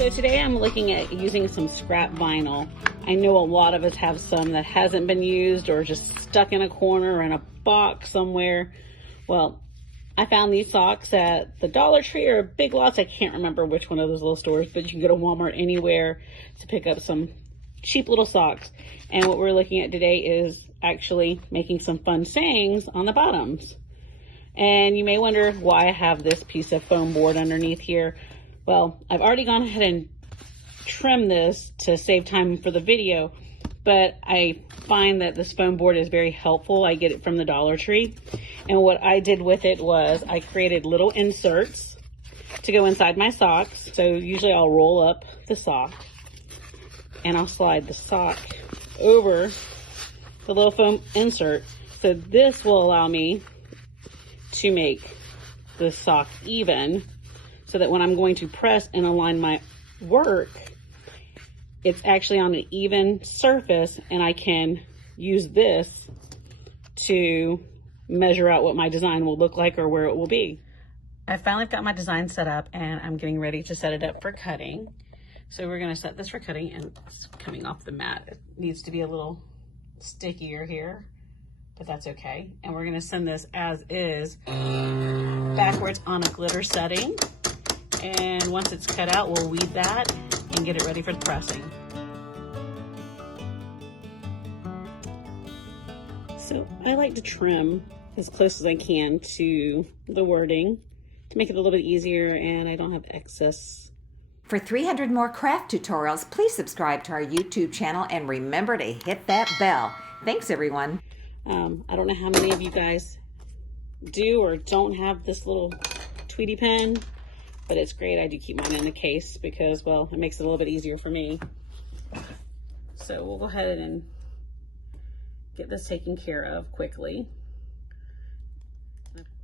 So today I'm looking at using some scrap vinyl. I know a lot of us have some that hasn't been used or just stuck in a corner or in a box somewhere. Well, I found these socks at the Dollar Tree or Big Lots. I can't remember which one of those little stores, but you can go to Walmart anywhere to pick up some cheap little socks. And what we're looking at today is actually making some fun sayings on the bottoms. And you may wonder why I have this piece of foam board underneath here. Well, I've already gone ahead and trimmed this to save time for the video, but I find that this foam board is very helpful. I get it from the Dollar Tree. And what I did with it was I created little inserts to go inside my socks. So usually I'll roll up the sock and I'll slide the sock over the little foam insert. So this will allow me to make the sock even, so that when I'm going to press and align my work, it's actually on an even surface, and I can use this to measure out what my design will look like or where it will be. I finally got my design set up, and I'm getting ready to set it up for cutting. So we're going to set this for cutting, and it's coming off the mat. It needs to be a little stickier here, but that's okay. And we're going to send this as is backwards on a glitter setting. And once it's cut out, we'll weed that and get it ready for the pressing. So I like to trim as close as I can to the wording to make it a little bit easier and I don't have excess. For 300 more craft tutorials, please subscribe to our YouTube channel and remember to hit that bell. Thanks, everyone. I don't know how many of you guys do or don't have this little Tweety pen, but it's great. I do keep mine in a case because, well, it makes it a little bit easier for me. So we'll go ahead and get this taken care of quickly.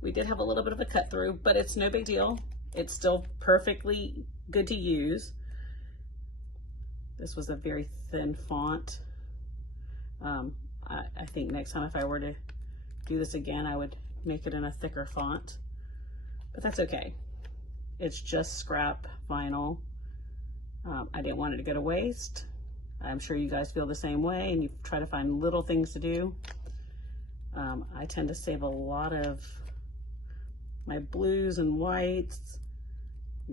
We did have a little bit of a cut through, but it's no big deal. It's still perfectly good to use. This was a very thin font. I think next time if I were to do this again, I would make it in a thicker font, but that's okay. It's just scrap vinyl. I didn't want it to go to waste. I'm sure you guys feel the same way and you try to find little things to do. I tend to save a lot of my blues and whites,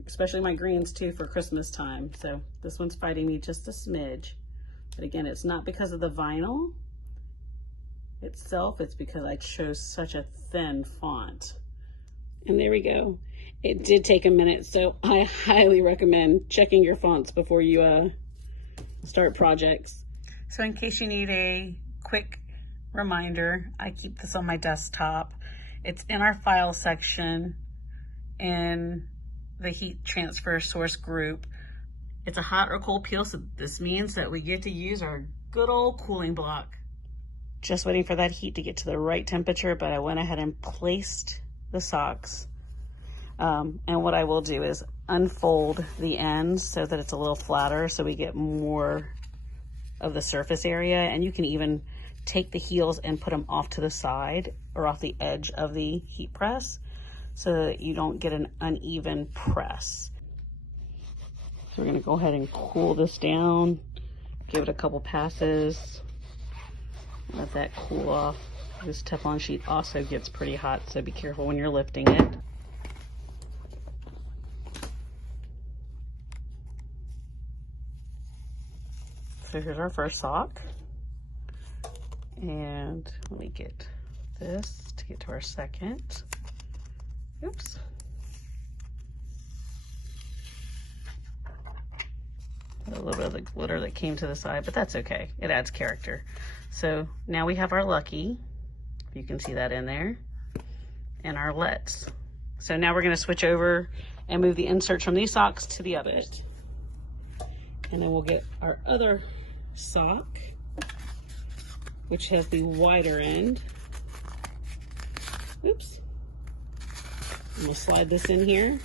especially my greens too, for Christmas time. So this one's fighting me just a smidge. But again, it's not because of the vinyl itself, it's because I chose such a thin font. And there we go. It did take a minute, so I highly recommend checking your fonts before you start projects. So in case you need a quick reminder, I keep this on my desktop. It's in our file section in the heat transfer source group. It's a hot or cold peel, so this means that we get to use our good old cooling block. Just waiting for that heat to get to the right temperature, but I went ahead and placed the socks. And what I will do is unfold the ends so that it's a little flatter so we get more of the surface area. And you can even take the heels and put them off to the side or off the edge of the heat press so that you don't get an uneven press. So we're going to go ahead and cool this down, give it a couple passes, let that cool off. This Teflon sheet also gets pretty hot, so be careful when you're lifting it. So here's our first sock. And let me get this to get to our second. Oops. A little bit of the glitter that came to the side, but that's okay. It adds character. So now we have our lucky. You can see that in there. And our let's. So now we're going to switch over and move the inserts from these socks to the other. And then we'll get our other sock, which has the wider end. Oops. And we'll slide this in here.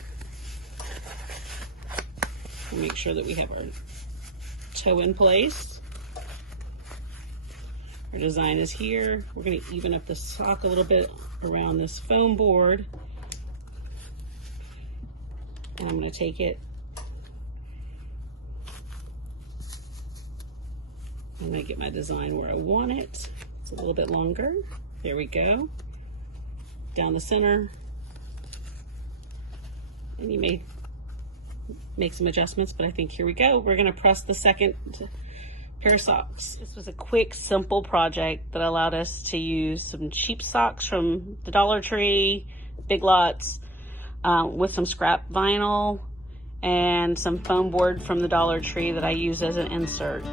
Make sure that we have our toe in place. Our design is here. We're going to even up the sock a little bit around this foam board. And I'm going to take it I'm going to get my design where I want it. It's a little bit longer. There we go. Down the center. And you may make some adjustments, but I think here we go. We're going to press the second pair of socks. This was a quick, simple project that allowed us to use some cheap socks from the Dollar Tree, Big Lots, with some scrap vinyl and some foam board from the Dollar Tree that I use as an insert.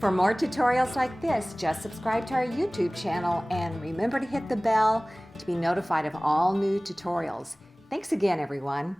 For more tutorials like this, just subscribe to our YouTube channel and remember to hit the bell to be notified of all new tutorials. Thanks again, everyone.